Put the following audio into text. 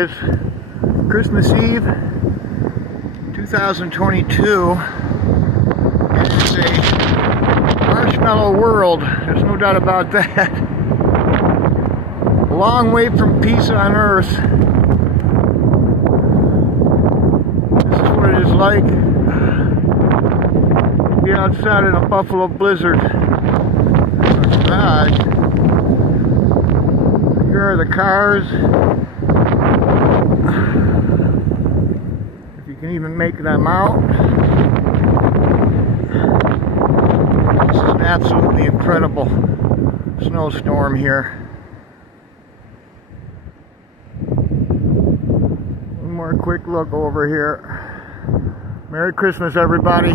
is Christmas Eve 2022, and it's a marshmallow world. There's no doubt about that. A long way from peace on earth. This is what it is like to be outside in a Buffalo blizzard. Oh, God. Here are the cars. If you can even make them out. This is an absolutely incredible snowstorm here. One more quick look over here. Merry Christmas, everybody.